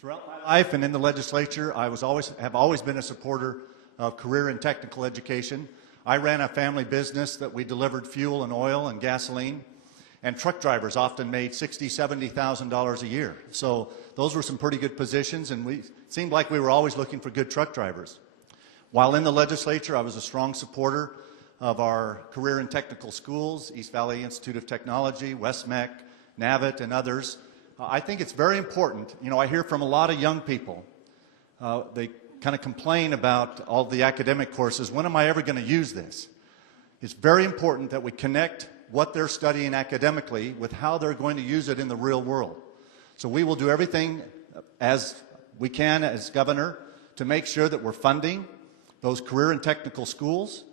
Throughout my life and in the legislature, I have always been a supporter of career and technical education. I ran a family business that we delivered fuel and oil and gasoline, and truck drivers often made $60,000, $70,000 a year. So those were some pretty good positions, and it seemed like we were always looking for good truck drivers. While in the legislature, I was a strong supporter of our career and technical schools, East Valley Institute of Technology, WestMech, NAVIT, and others. I think it's very important. You know, I hear from a lot of young people. They kind of complain about all the academic courses. When am I ever going to use this? It's very important that we connect what they're studying academically with how they're going to use it in the real world. So we will do everything as we can as governor to make sure that we're funding those career and technical schools.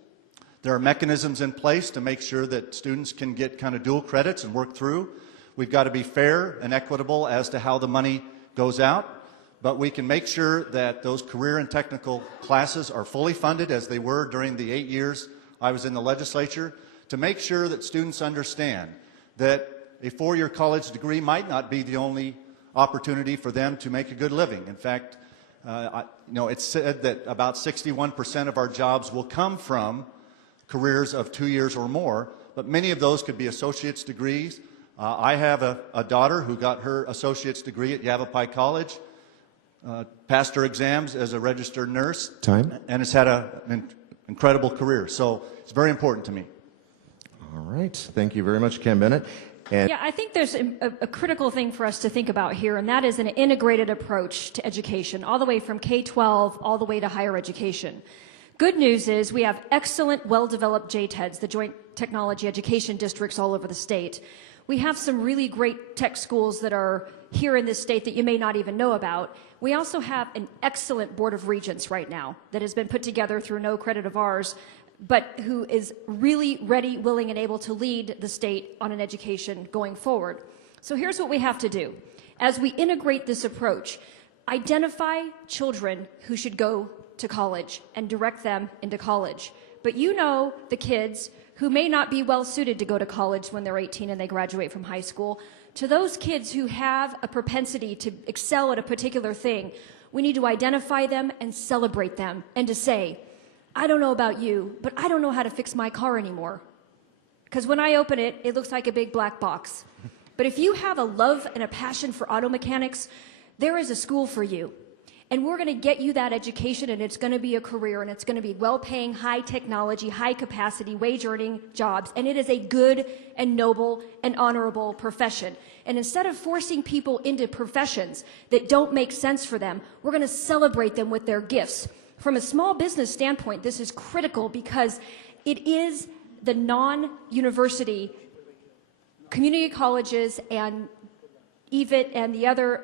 There are mechanisms in place to make sure that students can get kind of dual credits and work through. We've got to be fair and equitable as to how the money goes out, but we can make sure that those career and technical classes are fully funded as they were during the 8 years I was in the legislature, to make sure that students understand that a four-year college degree might not be the only opportunity for them to make a good living. In fact, it's said that about 61% of our jobs will come from careers of 2 years or more, but many of those could be associate's degrees. I have a daughter who got her associate's degree at Yavapai College, passed her exams as a registered nurse, and has had an incredible career. So it's very important to me. All right. Thank you very much, Ken Bennett. And yeah, I think there's a critical thing for us to think about here, and that is an integrated approach to education, all the way from K-12 all the way to higher education. Good news is we have excellent, well-developed JTEDs, the Joint Technology Education Districts all over the state. We have some really great tech schools that are here in this state that you may not even know about. We also have an excellent Board of Regents right now that has been put together through no credit of ours, but who is really ready, willing, and able to lead the state on an education going forward. So here's what we have to do. As we integrate this approach, identify children who should go to college and direct them into college. But you know the kids who may not be well suited to go to college when they're 18 and they graduate from high school. To those kids who have a propensity to excel at a particular thing, we need to identify them and celebrate them, and to say, I don't know about you, but I don't know how to fix my car anymore. Because when I open it, it looks like a big black box. But if you have a love and a passion for auto mechanics, there is a school for you. And we're going to get you that education, and it's going to be a career, and it's going to be well-paying, high technology, high capacity, wage-earning jobs. And it is a good and noble and honorable profession. And instead of forcing people into professions that don't make sense for them, we're going to celebrate them with their gifts. From a small business standpoint, this is critical because it is the non-university community colleges and EVIT and the other,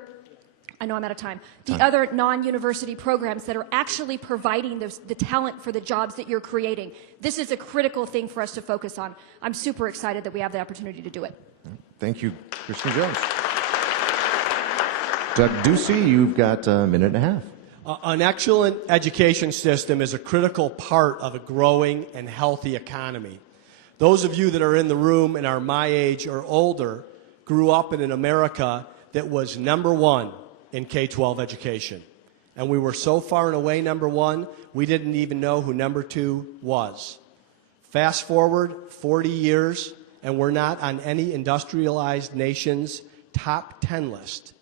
I know I'm out of time, the other non-university programs that are actually providing the talent for the jobs that you're creating. This is a critical thing for us to focus on. I'm super excited that we have the opportunity to do it. Thank you, Kristen Jones. Doug Ducey, you've got a minute and a half. An excellent education system is a critical part of a growing and healthy economy. Those of you that are in the room and are my age or older grew up in an America that was #1 in K-12 education. And we were so far and away #1, we didn't even know who #2 was. Fast forward 40 years, and we're not on any industrialized nation's top 10 list.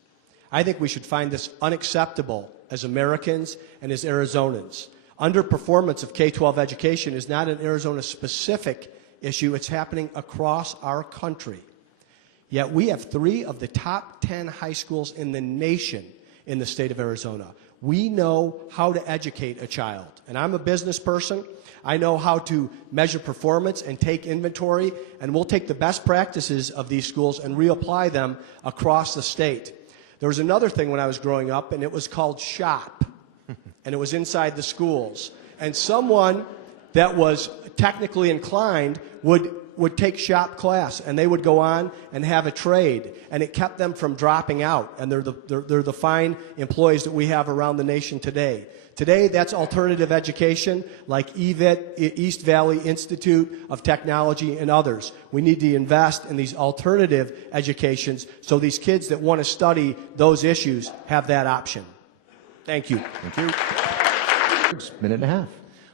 I think we should find this unacceptable as Americans and as Arizonans. Underperformance of K-12 education is not an Arizona-specific issue. It's happening across our country. Yet we have 3 of the top 10 high schools in the nation in the state of Arizona. We know how to educate a child. And I'm a business person. I know how to measure performance and take inventory, and we'll take the best practices of these schools and reapply them across the state. There was another thing when I was growing up, and it was called SHOP, and it was inside the schools. And someone that was technically inclined would would take shop class, and they would go on and have a trade, and it kept them from dropping out. And they're the fine employees that we have around the nation today. Today, that's alternative education like EVIT, East Valley Institute of Technology, and others. We need to invest in these alternative educations so these kids that want to study those issues have that option. Thank you. Thank you. Minute and a half.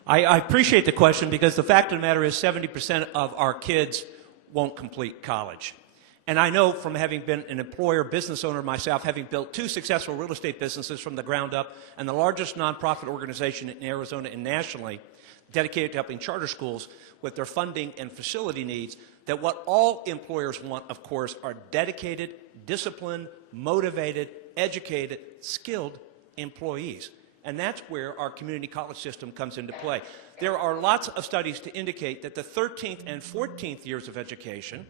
I appreciate the question because the fact of the matter is 70% of our kids won't complete college. And I know from having been an employer, business owner myself, having built 2 successful real estate businesses from the ground up and the largest nonprofit organization in Arizona and nationally dedicated to helping charter schools with their funding and facility needs, that what all employers want, of course, are dedicated, disciplined, motivated, educated, skilled employees. And that's where our community college system comes into play. There are lots of studies to indicate that the 13th and 14th years of education,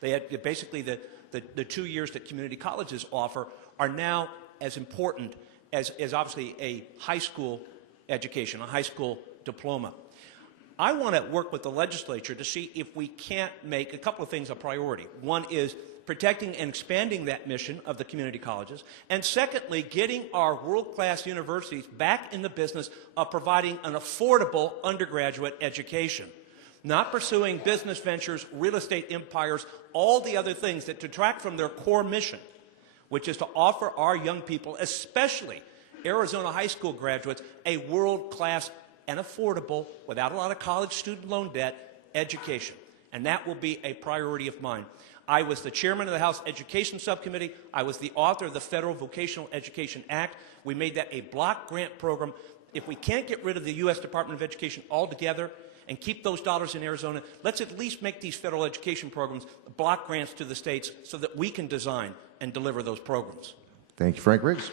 they had basically the 2 years that community colleges offer, are now as important as obviously a high school education, a high school diploma. I want to work with the legislature to see if we can't make a couple of things a priority. One is protecting and expanding that mission of the community colleges, and secondly, getting our world-class universities back in the business of providing an affordable undergraduate education. Not pursuing business ventures, real estate empires, all the other things that detract from their core mission, which is to offer our young people, especially Arizona high school graduates, a world-class and affordable, without a lot of college student loan debt, education. And that will be a priority of mine. I was the chairman of the House Education Subcommittee. I was the author of the Federal Vocational Education Act. We made that a block grant program. If we can't get rid of the U.S. Department of Education altogether and keep those dollars in Arizona, let's at least make these federal education programs block grants to the states so that we can design and deliver those programs. Thank you, Frank Riggs.